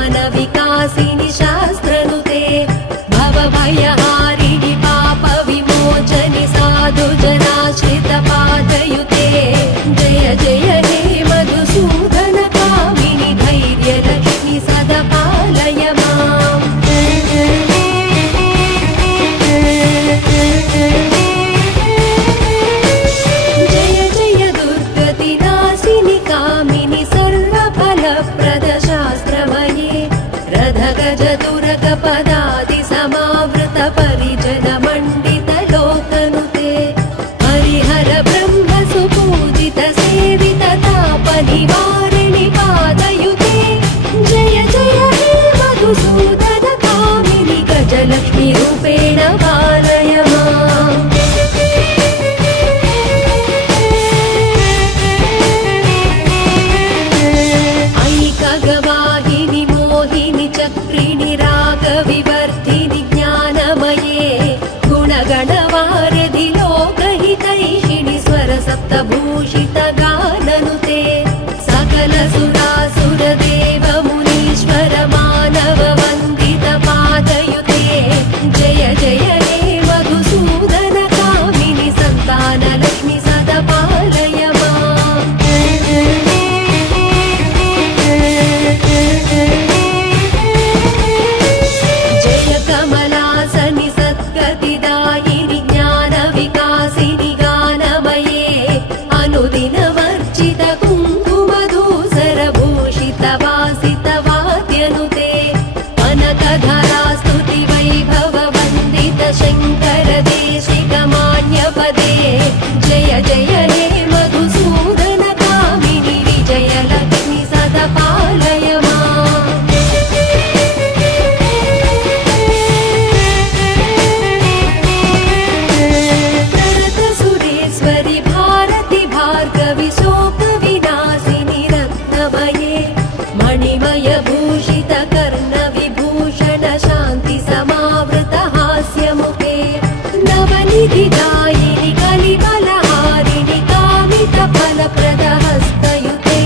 ज्ञान विकासिनि शास्त्रनुते भवभयहारिणि पाप विमोचनि साधु जनाश्रित पादयुते जय जय हे मधुसूदन कामिनि धैर्यलक्ष्मि सदा पालय माम् जय जय दुर्गतिनाशिनि कामिनि सर्वफलप्रद शास्त्रमये रथगज दुर्गपदादि समावृत परिजन मण्डित लोकनुते हरिहर ब्रह्म सुपूजित सेवित ताप निवारिणि पादयुते जय जय हे मधुसूदन कामिनि गजलक्ष्मी रूपेण पालय माम् ऐकगवाहिनि मोहिनि चक्रिणि रागविवर्धिनि ज्ञानमये गुणगणवारधि लोकहितैषिणि स्वरसप्तभूषित गाननुते सकल सुरासुर देव मुनीश्वर मानव वन्दित पादयुते जय जय हे मधुसूदन कामिनि सन्तानलक्ष्मि सदा पालय माम् जय कमलासनि सद्गतिदायिनि ज्ञान विकासिनि गानमये अनुदिन वर्जित कुङ्कुमधूसर भूषित वासित वाद्यनुते कनकधरा स्तुति वैभव वन्दित शङ्कर देशिक मान्यपदे जय जय हे मधुसूदन कामिनि विजयलक्ष्मि सदा पालय माम् प्रणत सुरेश्वरि भारति भार्गवि शोक विनाशिनि रत्नमये मणिमय भूषित कर्ण विभूषण शान्ति समावृत हास्यमुखे नवनिधिदायिनि कलिबलहारिणि कामित फलप्रद हस्तयुते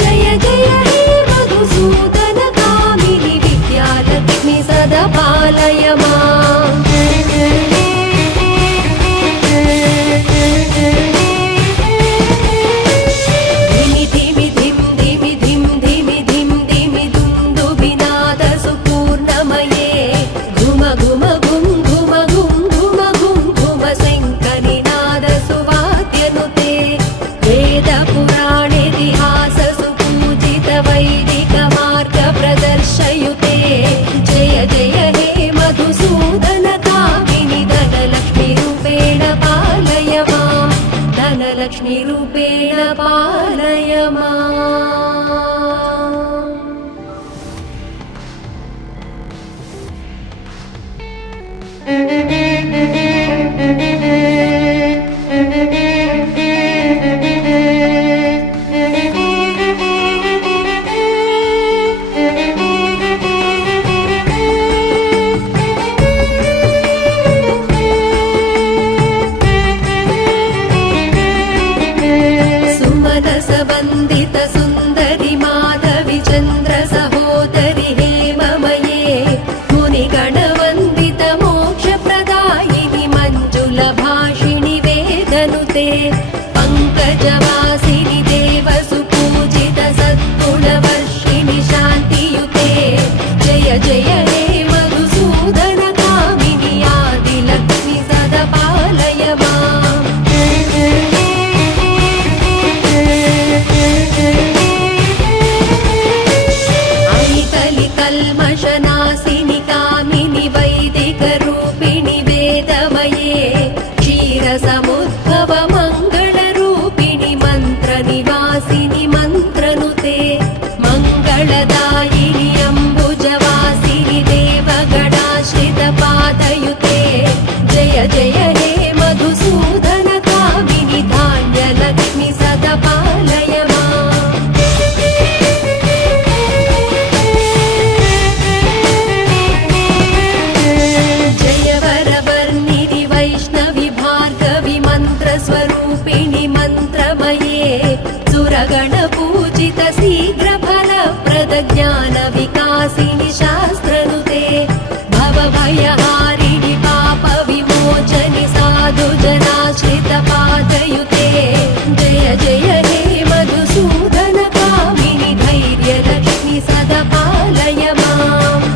जय जय हे मधुसूदन कामिनि विद्यालक्ष्मि सदा पालय माम् धिमि धिमि धिं धिमि धिं धिमि धिं धिमि दुन्दुभिनाद सुपूर्णमये घुम घुम घुं घुम घुं घुम घुं घुम शङ्करिनाद सुवाद्यनुते वेद पुराणेतिहास सुपूजित वैदिक मार्ग प्रदर्शयुते जय जय हे मधुसूदन कामिनि धनलक्ष्मी रूपेण पालय माम् धनलक्ष्मी रूपेण पालय माम् सुमनस वन्दित सुन्दरि माधवि चन्द्र सहोदरि हेममये मुनिगणवन्दित मोक्षप्रदायिनि मञ्जुल भाषिणि वेदनुते पङ्कजवासिनि देव सुपूजित सद्गुणवर्षिणि शान्तियुते जय जय हे मधुसूदन कामिनि आदिलक्ष्मि सदा पालय माम् कल्मषनाशिनि कामिनि वैदिकरूपिणि वेदमये क्षीरसमुद्भव मङ्गलरूपिणि मन्त्रनिवासिनि मन्त्रनुते मङ्गलदायिनि अम्बुजवासिनि देवगणाश्रित पादयुते जय जय हे मधुसूदन कामिनि धान्यलक्ष्मि सदा पालय माम् विलासिनि शास्त्रनुते भवभयहारिणि पापविमोचनि साधुजनाश्रितपादयुते जय जय हे मधुसूदनकामिनि धैर्यलक्ष्मि सदा पालय माम्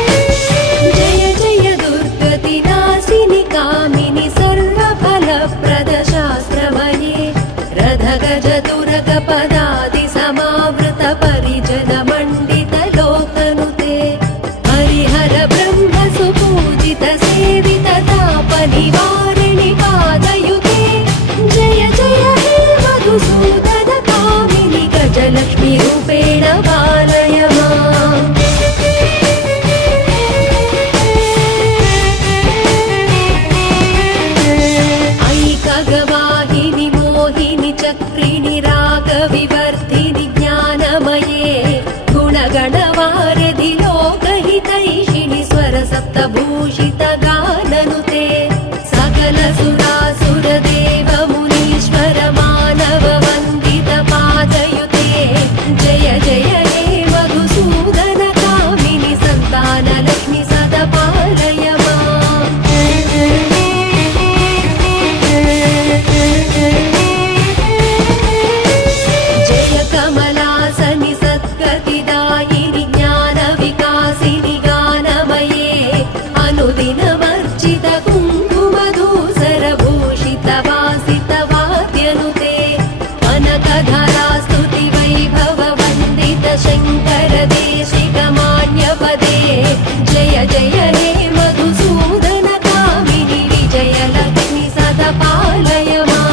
जय जय दुर्गतिनाशिनि कामिनि सर्वफलप्रदशास्त्रमये रथगजतुरगपदादि समावृत परिजनमण्डितलोकनुते हरिहर ब्रह्म सुपूजित सेवित तापनिवारिणि पादयुते जय जय हे मधुसूदनकामिनि गजलक्ष्मी रूपेण पालय माम् ऐकगवाहिनि मोहिनि चक्रिणि रागविवर्धिनि ज्ञानमये गुणगणवारिधि लोकहितैषिणि स्वरसप्तभूषितगाननुते सकलसुरासुरदेवमुनीश्वर मानववन्दितपादयुते जय जय हे मधुसूदनकामिनि सन्तानलक्ष्मि सदा पालय माम् जय कमलासनि सद्गतिदायिनि ज्ञानविकासिनि गानमये अनुदिनमर्चित कुङ्कुमधूसरभूषितवासितवाद्यनुते अनकधरास्तुति वैभववन्दित शङ्कर देशिकमान्यपदे जय जय हे मधुसूदनकामिनि विजयलक्ष्मि सदा पालय माम्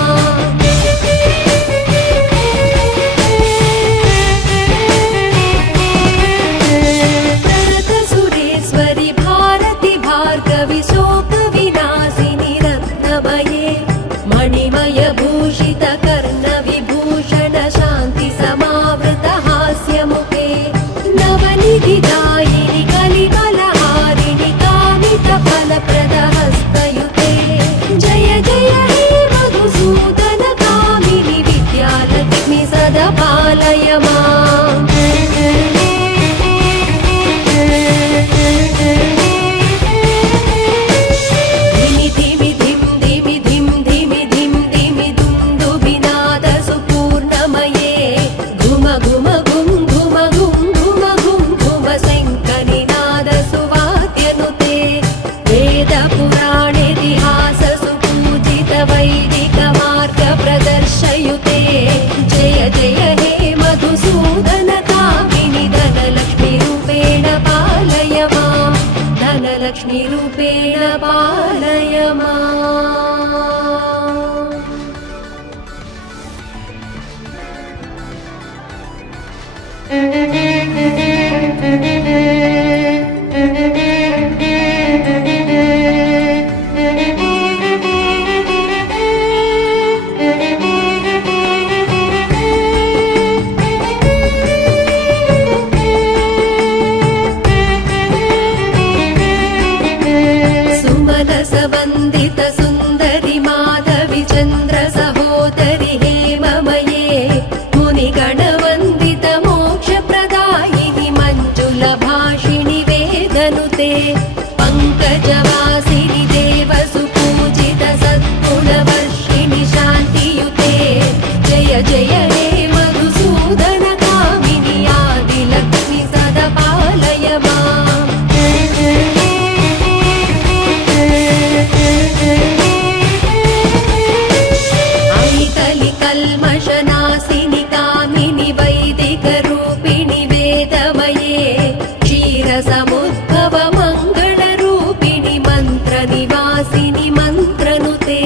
सुरेश्वरि भारति भार्गवि शोकविनाशिनि रत्नमये मणिमय भूषित कर्णविभूषण शान्ति समावृत हास्यमुखे नवनिधिदायिनि कलिकलहारिणि कामितफलप्रद हस्तयुते जय जय हे मधुसूदनकामिनि विद्यालक्ष्मि सदा पालय माम् धिमि धिमि धिं धिमि धिं धिमि धिं धिमि दुन्दुभिनाद सुपूर्णमये घुम घुम घुं घुम घुं घुम घुं घुम शङ्खनिनाद सुवाद्यनुते वेदपुराणेतिहास सुपूजित वैदिकमार्ग प्रदर्शयुते जय जय हे मधुसूदनकामिनि धनलक्ष्मी रूपेण पालय माम् धनलक्ष्मी रूपेण पालय माम् सुमनसवन्दित सुन्दरि माधवि चन्द्र सहोदरि हेममये मुनिगणवन्दित मोक्षप्रदायिनि मञ्जुलभाषिणि वेदनुते पङ्कजवासिनि देवसुपूजित सद्गुणवर्षिणि शान्तियुते जय जय हे मधुसूदनकामिनि आदिलक्ष्मि सदा पालय माम् कल्मषनाशिनि कामिनि वैदिकरूपिणि वेदमये क्षीरसमुद्भव मङ्गलरूपिणि मन्त्रनिवासिनि मन्त्रनुते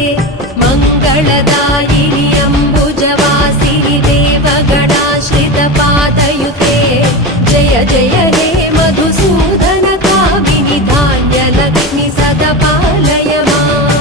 मङ्गलदायिनि अम्बुजवासिनि देवगणाश्रितपादयुते जय जय हे मधुसूदनकामिनि धान्यलक्ष्मि सदा पालय माम्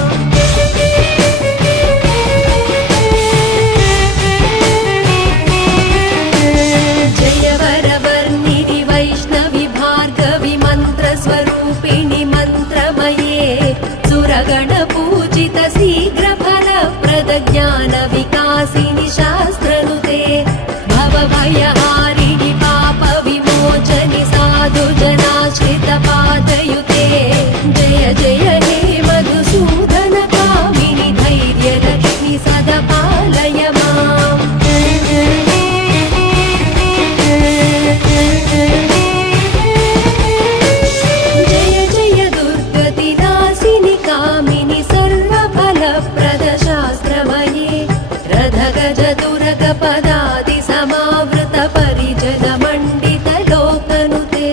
गज दुर्ग पदादि समावृत परिजन मण्डित लोकनुते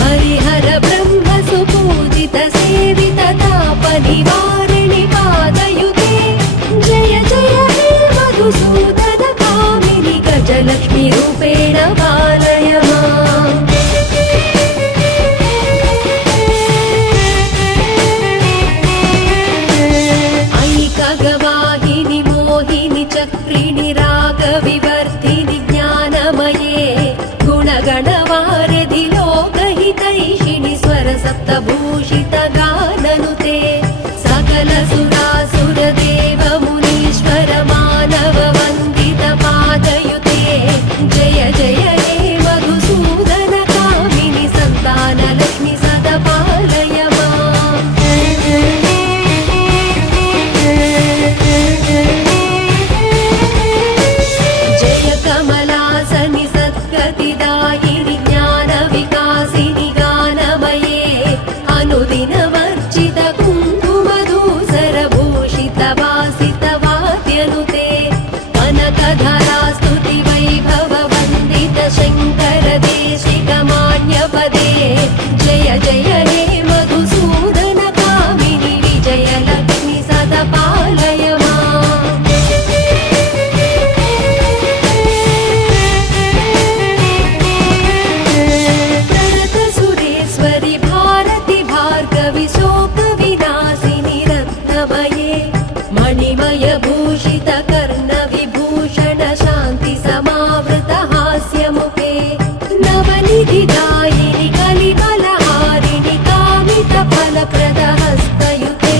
हरिहर ब्रह्म सुपूजित सेवित ताप निवारिणि पादयुते जय जय हे मधुसूदन कामिनि गजलक्ष्मी रूपेण पालय माम् ऐकगवाहिनि मोहिनि चक्रिणि रागविवर्धिनि ज्ञानमये गुणगणवारिधि लोकहितैषिणि स्वरसप्तभूषित गाननुते सकल सुरासुरदेव मुनीश्वर मानव वन्दित पादयुते जय जय हे मधुसूदन कामिनि सन्तानलक्ष्मि सदा पालय माम् जय कमलासनि सद्गतिदायिनि ज्ञानविकासिनि गानमये अनुदिनवर्जित कुङ्कुमधूसरभूषित वासित वाद्यनुते कनकधरा स्तुति वैभव वन्दित शङ्कर देशिकमान्यपदे जय जय हे मधुसूदन कामिनि विजयलक्ष्मि सदा पालय माम् प्रणत सुरेश्वरि भारति भार्गवि शोकविनाशिनि रत्नमये मणिमय भूषित कर्ण विभूषण शान्ति समावृत हास्यमुखे नवनिधिदायिनि कलिबलहारिणि कामित फलप्रद हस्तयुते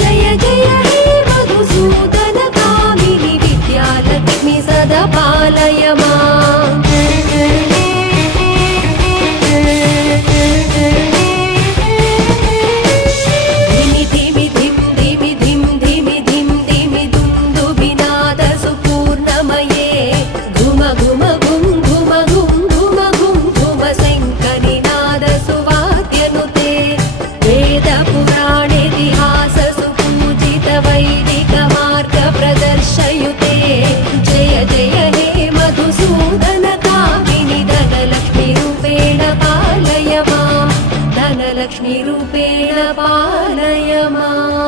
जय जय हे मधुसूदन कामिनि विद्यालक्ष्मि सदा पालय माम् धिमि धिमि धिं धिमि धिं धिमि धिं धिमि दुन्दुभिनाद सुपूर्णमये घुम घुम घुं घुम घुं घुम घुं घुम शङ्खनिनाद सुवाद्यनुते वेद पुराणेतिहास सुपूजित वैदिक मार्ग प्रदर्शयुते जय जय हे मधुसूदन कामिनि धनलक्ष्मी रूपेण पालय माम् धनलक्ष्मी रूपेण पालय माम्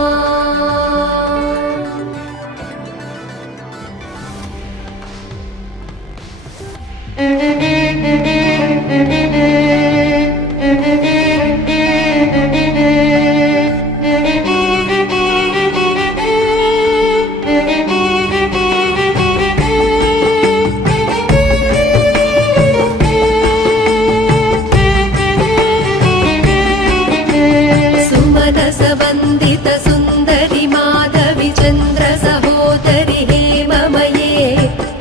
सुमनस वन्दित सुन्दरि माधवि चन्द्र सहोदरि हेममये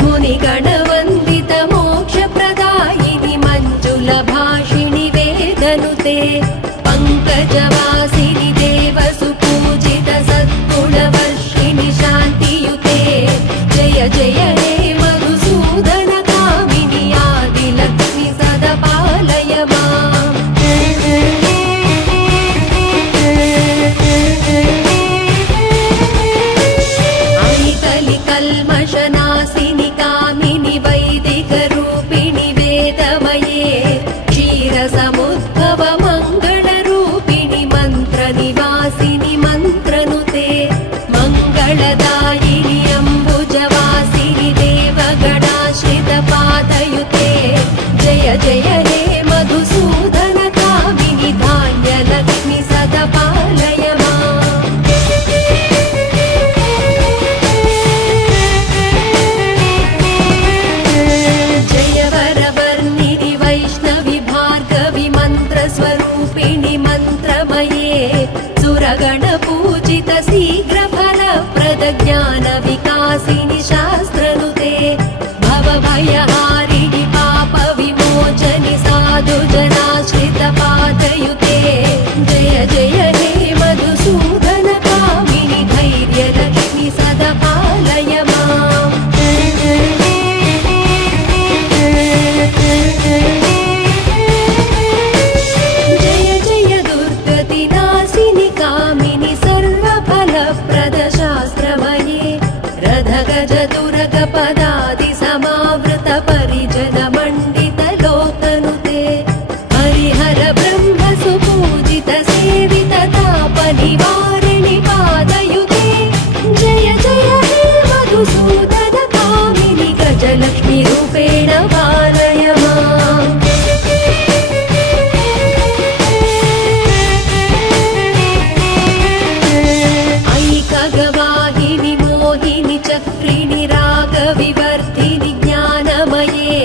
मुनिगणवन्दित मोक्षप्रदायिनि मञ्जुलभाषिणि वेदनुते पङ्कजवासिनि देव सुपूजित सद्गुणवर्षिणि शान्तियुते जय जय हे मधुसूदन कामिनि आदिलक्ष्मि सदा पालय माम् कल्मषनाशिनि कामिनि वैदिकरूपिणि वेदमये क्षीरसमुद्भव मङ्गलरूपिणि मन्त्रनिवासिनि मन्त्रनुते मङ्गलदायिनि अम्बुजवासिनि देवगणाश्रित पादयुते जय जय हे मधुसूदन कामिनि धान्यलक्ष्मि सदा पालय माम् जय वरवर्णिनि वैष्णवि भार्गवि मन्त्रस्वरूपिणि मन्त्रमये सुरगणपूजित शीघ्रफलप्रद ज्ञानविकासिनि शास्त्रनुते भवभयहारिणि पापविमोचनि साधुजनाश्रित पादयुते जय जय हे मधुसूदन कामिनि धैर्यलक्ष्मि सदा पालय माम् जय जय दुर्गतिनाशिनि कामिनि सर्वफलप्रद शास्त्रमये रथगज दुर्ग पदादि समावृत परिजन मण्डित लोकनुते हरिहर ब्रह्म सुपूजित सेवित ताप निवारिणि पादयुते जय जय हे मधुसूदन कामिनि गजलक्ष्मी रूपेण पालय माम् ऐकगवाहिनि मोहिनि चक्रिणि रागविवर्धिनि ज्ञानमये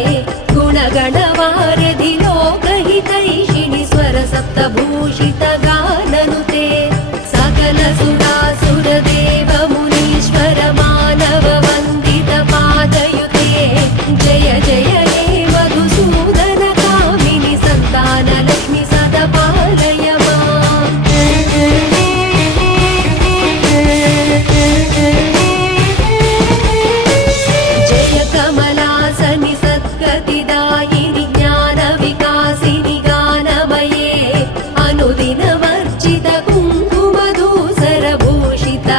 गुणगणवारधि लोकहितैषिणि स्वरसप्तभूषित गाननुते सकल सुरासुरदेव मुनीश्वर मानव वन्दित पादयुते जय जय हे मधुसूदन कामिनि सन्तानलक्ष्मि सदा पालय माम् जय कमलासनि सद्गतिदायिनि ज्ञानविकासिनि गानमये अनुदिनवर्जित कुङ्कुमधूसरभूषित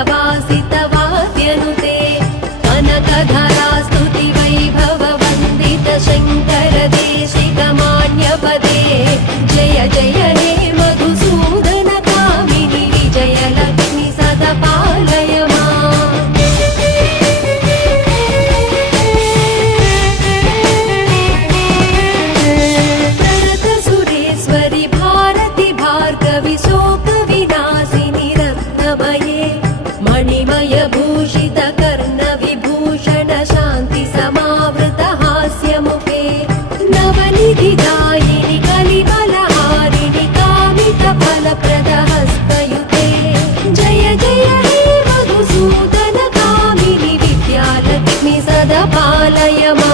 वासित वाद्यनुते कनकधरा स्तुतिवैभव वन्दित शङ्कर देशिकमान्यपदे जय जय हे मधुसूदन कामिनि विजयलक्ष्मि सदा पालय माम् प्रणत सुरेश्वरि भारति भार्गवि शोकविनाशिनि रत्नमये मणिमय भूषित कर्ण विभूषण शान्ति समावृत हास्यमुखे नवनिधिदायिनि कलिबलहारिणि कामित फलप्रद हस्तयुते जय जय हे मधुसूदन कामिनि विद्यालक्ष्मि सदा पालय माम्